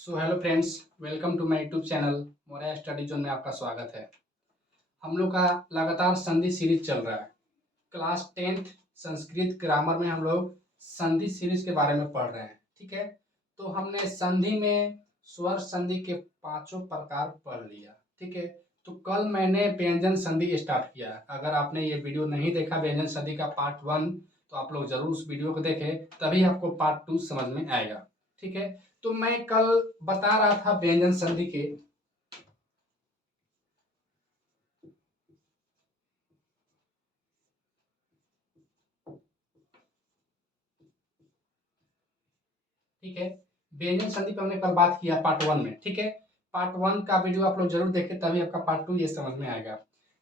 So hello friends, welcome to my YouTube channel Moriya study zone में आपका स्वागत है। हम लोग का लगातार संधि सीरीज चल रहा है। क्लास 10th संस्कृत ग्रामर में हम लोग संधि सीरीज के बारे में पढ़ रहे हैं। ठीक है, तो हमने संधि में स्वर संधि के पांचों प्रकार पढ़ लिया। ठीक है, तो कल मैंने व्यंजन संधि स्टार्ट किया। अगर आपने ये वीडियो नहीं देखा व्यंजन संधि का पार्ट 1, तो आप लोग जरूर उस वीडियो को देखें, तभी आपको पार्ट 2 समझ में आएगा। ठीक है, तो मैं कल बता रहा था व्यंजन संधि के ठीक है, व्यंजन संधि पे हमने कल बात किया पार्ट 1 में। ठीक है, पार्ट 1 का वीडियो आप लोग जरूर देखें, तभी आपका पार्ट 2 ये समझ में आएगा।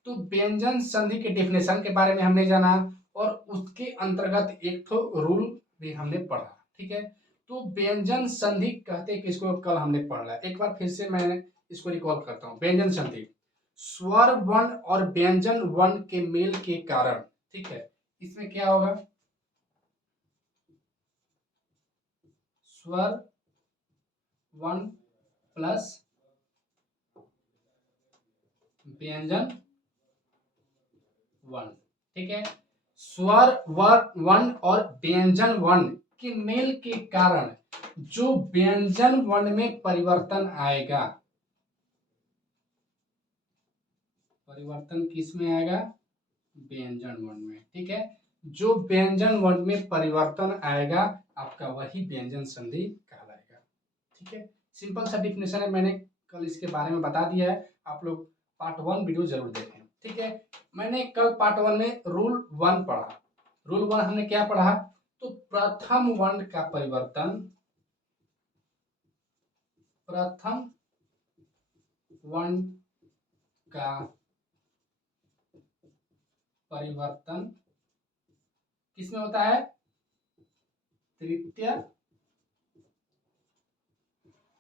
तो व्यंजन संधि के डेफिनेशन के बारे में हमने जाना और उसके अंतर्गत एक तो रूल भी हमने पढ़ा। ठीक है, तो व्यंजन संधि कहते किसको कल हमने पढ़ा है। एक बार फिर से मैं इसको रिकॉल करता हूँ। व्यंजन संधि स्वर वर्ण और व्यंजन वर्ण के मेल के कारण। ठीक है, इसमें क्या होगा, स्वर वर्ण प्लस व्यंजन वर्ण। ठीक है, स्वर वर्ण और व्यंजन वर्ण के मेल के कारण जो व्यंजन वर्ण में परिवर्तन आएगा, परिवर्तन किस में आएगा, व्यंजन वर्ण में। ठीक है, जो व्यंजन वर्ण में परिवर्तन आएगा आपका वही व्यंजन संधि कहलाएगा। ठीक है, सिंपल सा डिफिनेशन है, मैंने कल इसके बारे में बता दिया है। आप लोग पार्ट 1 वीडियो जरूर देखें। ठीक है, मैंने कल पार्ट 1 में रूल 1 पढ़ा। रूल 1 हमने क्या पढ़ा, तो प्रथम वर्ण का परिवर्तन, प्रथम वर्ण का परिवर्तन किसमें होता है, तृतीय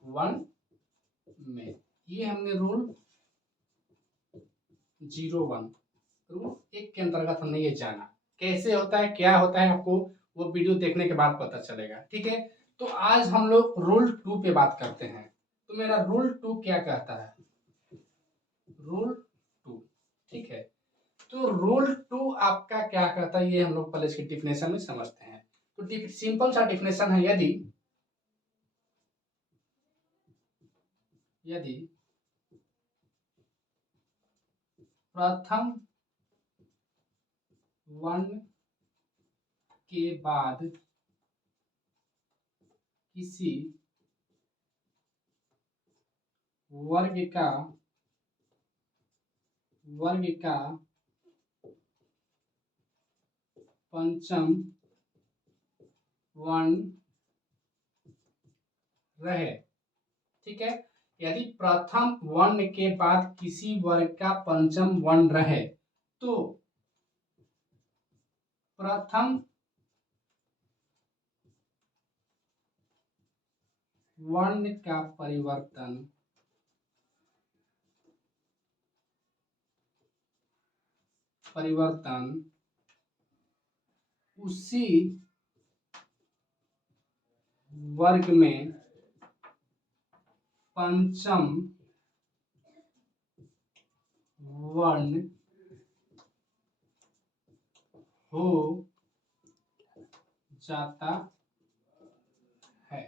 वर्ण में। ये हमने रूल 01 रूल 1 के अंतर्गत हमने ये जाना। कैसे होता है, क्या होता है, आपको वो वीडियो देखने के बाद पता चलेगा। ठीक है, तो आज हम लोग रूल 2 पे बात करते हैं। तो मेरा रूल 2 क्या कहता है, रूल 2। ठीक है, तो रूल 2 आपका क्या कहता है, ये हम लोग पहले इसकी डिफिनेशन में समझते हैं। तो सिंपल सा डिफिनेशन है, यदि प्रथम वर्ण के बाद किसी वर्ग का पंचम वर्ण रहे। ठीक है, यदि प्रथम वर्ण के बाद किसी वर्ग का पंचम वर्ण रहे तो प्रथम वर्ण का परिवर्तन उसी वर्ग में पंचम वर्ण हो जाता है।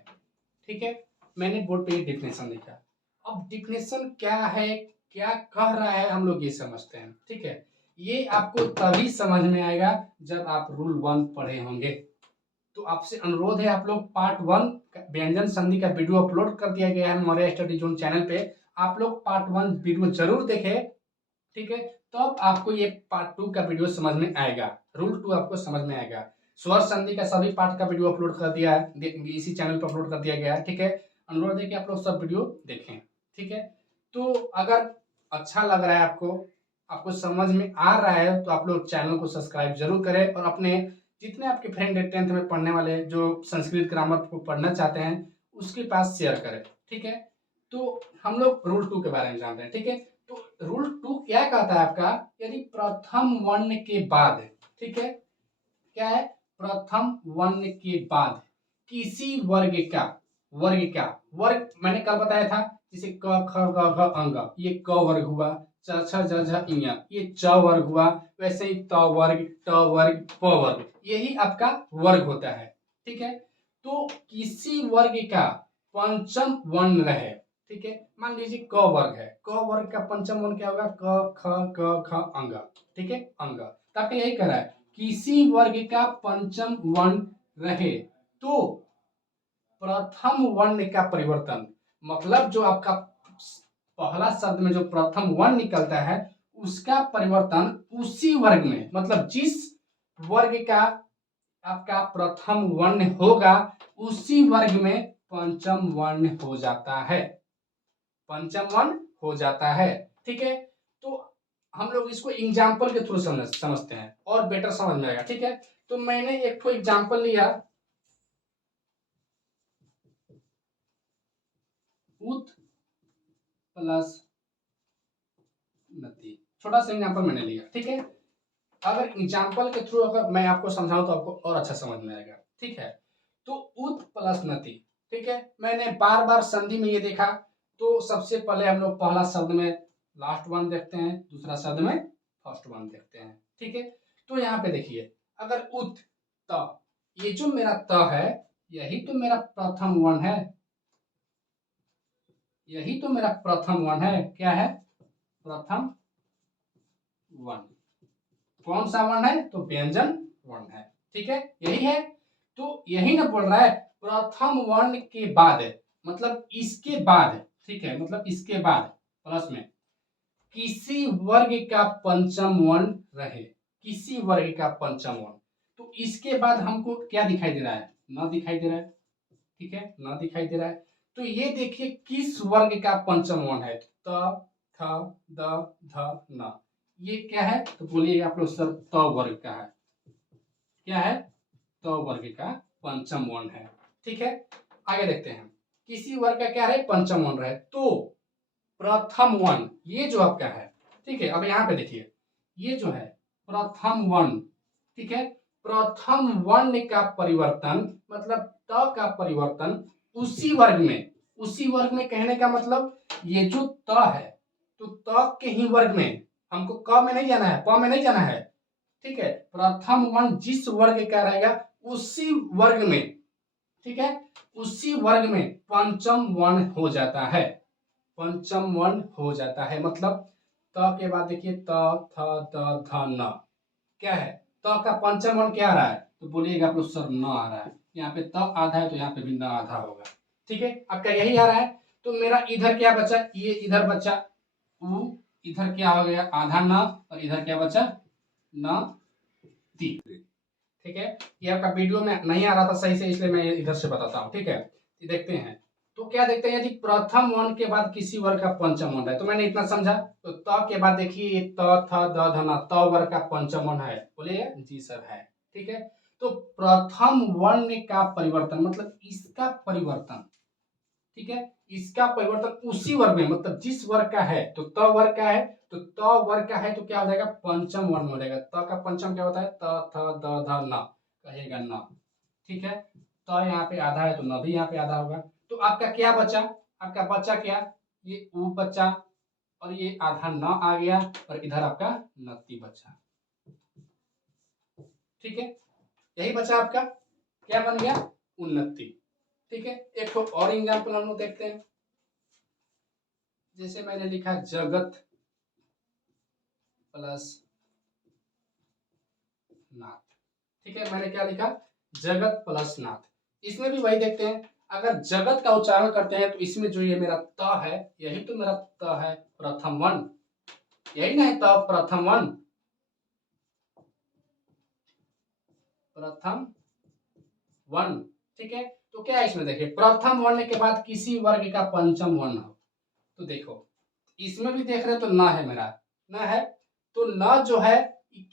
ठीक है, मैंने बोर्ड पे डिफिनेशन लिखा। अब डिफिनेशन क्या है, क्या कह रहा है, हम लोग ये समझते हैं। ठीक है, ये आपको तभी समझ में आएगा जब आप रूल 1 पढ़े होंगे। तो आपसे अनुरोध है, आप लोग पार्ट 1 व्यंजन संधि का वीडियो अपलोड कर दिया गया है मोरिया स्टडी जोन चैनल पे। आप लोग पार्ट 1 वीडियो जरूर देखें। ठीक है, तो अब आपको ये पार्ट 2 का वीडियो समझ में आएगा, रूल 2 आपको समझ में आएगा। स्वर संधि का सभी पार्ट का वीडियो अपलोड कर दिया है, इसी चैनल पर अपलोड कर दिया गया है। ठीक है, अनुरोध है कि आप लोग सब वीडियो देखें। ठीक है, तो अगर अच्छा लग रहा है आपको, आपको समझ में आ रहा है, तो आप लोग चैनल को सब्सक्राइब जरूर करें और अपने जितने आपके फ्रेंड है 10th में पढ़ने वाले जो संस्कृत ग्रामर को पढ़ना चाहते हैं उसके पास शेयर करें। ठीक है, तो हम लोग रूल 2 के बारे में जानते हैं। ठीक है, तो रूल 2 क्या कहता है आपका, यदि प्रथम वर्ण के बाद, ठीक है, क्या है, प्रथम वर्ण के बाद किसी वर्ग का, वर्ग क्या, वर्ग मैंने कल बताया था, जैसे क ख ग घ अंग, ये क वर्ग हुआ, च छ ज झ ञ ये च वर्ग हुआ, वैसे ही त वर्ग, ट वर्ग, प वर्ग, यही आपका वर्ग होता है। ठीक है, तो किसी वर्ग का पंचम वर्ण रहे, ठीक है, मान लीजिए क वर्ग है, क वर्ग का पंचम वर्ण क्या होगा, क ख ग घ अंग, ठीक है, अंग। तो आपका यही कह रहा है किसी वर्ग का पंचम वर्ण रहे तो प्रथम वर्ण का परिवर्तन, मतलब जो आपका पहला शब्द में जो प्रथम वर्ण निकलता है उसका परिवर्तन उसी वर्ग में, मतलब जिस वर्ग का आपका प्रथम वर्ण होगा उसी वर्ग में पंचम वर्ण हो जाता है, पंचम वर्ण हो जाता है। ठीक है, तो हम लोग इसको एग्जाम्पल के थ्रू समझते हैं और बेटर समझ में आएगा। ठीक है, तो मैंने एक तो एग्जाम्पल लिया, उत प्लस नति, छोटा सा एग्जाम्पल मैंने लिया। ठीक है, अगर एग्जाम्पल के थ्रू अगर मैं आपको समझाऊं तो आपको और अच्छा समझ में आएगा। ठीक है, तो उत प्लस नति, ठीक है, मैंने बार बार संधि में ये देखा, तो सबसे पहले हम लोग पहला शब्द में लास्ट वन देखते हैं, दूसरा शब्द में फर्स्ट वन देखते हैं। ठीक है, तो यहाँ पे देखिए, अगर उत त, ये जो मेरा त है यही तो मेरा प्रथम वर्ण है, यही तो मेरा प्रथम वर्ण है। क्या है, प्रथम वर्ण। कौन सा वर्ण है, तो व्यंजन वर्ण है। ठीक है, यही है, तो यही ना बोल रहा है प्रथम वर्ण के बाद, मतलब इसके बाद, ठीक है, मतलब इसके बाद प्लस में किसी वर्ग का पंचम वर्ण रहे, किसी वर्ग का पंचम वर्ण, तो इसके बाद हमको क्या दिखाई दे रहा है, न दिखाई दे रहा है। ठीक है, न दिखाई दे रहा है, तो ये देखिए किस वर्ग का पंचम वर्ण है, त थ द ध न, ये क्या है, तो बोलिए आप लोग सर त वर्ग का है। क्या है, त वर्ग का पंचम वर्ण है। ठीक है, आगे देखते हैं, किसी वर्ग का क्या है, पंचम वर्ण है, तो प्रथम वर्ण ये जो आपका है, ठीक है, अब यहाँ पे देखिए ये जो है प्रथम वर्ण, ठीक है, प्रथम वर्ण का परिवर्तन, मतलब त का परिवर्तन उसी वर्ग में, उसी वर्ग में कहने का मतलब ये जो त है तो त के ही वर्ग में, हमको क में नहीं जाना है, प में नहीं जाना है। ठीक है, प्रथम वर्ण जिस वर्ग का रहेगा उसी वर्ग में, ठीक है, उसी वर्ग में पंचम वर्ण हो जाता है, पंचम वर्ण हो जाता है। मतलब त के बाद देखिए त थ द ध न, क्या है, त का पंचम वर्ण क्या आ रहा है, तो बोलिएगा आप लोग सर न आ रहा है, यहाँ पे त आधा है तो यहाँ पे भी न आधा होगा। ठीक है, आपका यही आ रहा है, तो मेरा इधर क्या बचा, ये इधर बचा उ, इधर क्या हो गया आधा न, और इधर क्या बचा न ती। ठीक है, ये आपका वीडियो में नहीं आ रहा था सही से, इसलिए मैं इधर से बताता हूँ। ठीक है, ये देखते हैं, तो क्या देखते हैं यदि प्रथम वर्ण के बाद किसी वर्ग का पंचम वर्ण है, तो मैंने इतना समझा, तो त के बाद देखिए ये त थ द ध न, त वर्ग का पंचम वर्ण है, बोलिए जी सर है। ठीक है, तो प्रथम वर्ण का परिवर्तन मतलब इसका परिवर्तन, ठीक है, इसका परिवर्तन उसी वर्ग में, मतलब जिस वर्ग का है, तो त वर्ग का है, तो त वर्ग का है तो क्या हो जाएगा, पंचम वर्ण हो जाएगा। त का पंचम क्या होता है, त थ द ध न, कहेगा न। ठीक है, त यहाँ पे आधा है तो न भी यहाँ पे आधा होगा, तो आपका क्या बचा, आपका बचा क्या, ये उ बचा, और ये आधा न आ गया, और इधर आपका नत्ती बचा। ठीक है, यही बचा आपका, क्या बन गया, उन्नति। ठीक है, एक तो और एग्जाम्पल हम लोग देखते हैं, जैसे मैंने लिखा जगत प्लस नाथ। ठीक है, मैंने क्या लिखा, जगत प्लस नाथ, इसमें भी वही देखते हैं, अगर जगत का उच्चारण करते हैं तो इसमें जो ये मेरा त है यही तो मेरा त है प्रथम वर्ण, यही ना है त प्रथम वर्ण, प्रथम वर्ण। ठीक है, तो क्या है इसमें देखिए प्रथम वर्ण के बाद किसी वर्ग का पंचम वर्ण हो, तो देखो इसमें भी देख रहे हो तो न है मेरा, न है, तो न जो है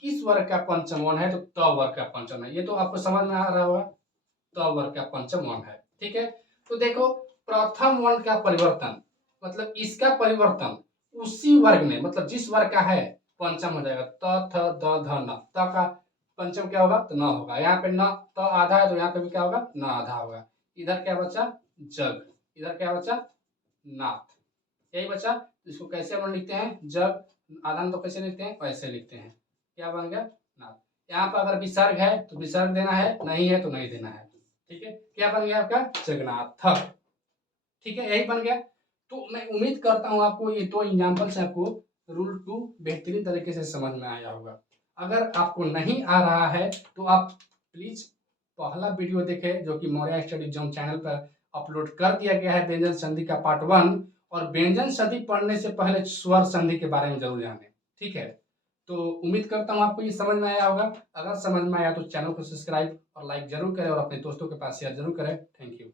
किस वर्ग का पंचम वर्ण है, तो त वर्ग का पंचम है, ये तो आपको समझ में आ रहा होगा, त वर्ग का पंचम वर्ण है। ठीक है, तो देखो प्रथम वर्ण का परिवर्तन, मतलब इसका परिवर्तन उसी वर्ग में, मतलब जिस वर्ग का है पंचम हो जाएगा, त थ द ध न, त का पंचम क्या होगा, तो न होगा, यहाँ पे न त आधा है तो यहाँ पे भी क्या होगा, न आधा होगा, इधर क्या बचा जग, इधर क्या बचा नाथ, यही बचा। इसको कैसे हम लिखते हैं, जग आधान तो कैसे लिखते हैं, ऐसे लिखते हैं, क्या बन गया नाथ। यहाँ पर अगर विसर्ग है तो विसर्ग देना है, नहीं है तो नहीं देना है, ठीक है। क्या बन गया आपका जगन्नाथ, ठीक है, यही बन गया। तो मैं उम्मीद करता हूँ आपको ये दो एग्जाम्पल से आपको रूल 2 बेहतरीन तरीके से समझ में आया होगा। अगर आपको नहीं आ रहा है तो आप प्लीज पहला वीडियो देखें जो कि मौर्य स्टडी जोन चैनल पर अपलोड कर दिया गया है, व्यंजन संधि का पार्ट 1, और व्यंजन संधि पढ़ने से पहले स्वर संधि के बारे में जरूर जानें, ठीक है। तो उम्मीद करता हूँ आपको ये समझ में आया होगा। अगर समझ में आया तो चैनल को सब्सक्राइब और लाइक जरूर करें और अपने दोस्तों के पास शेयर जरूर करें। Thank you.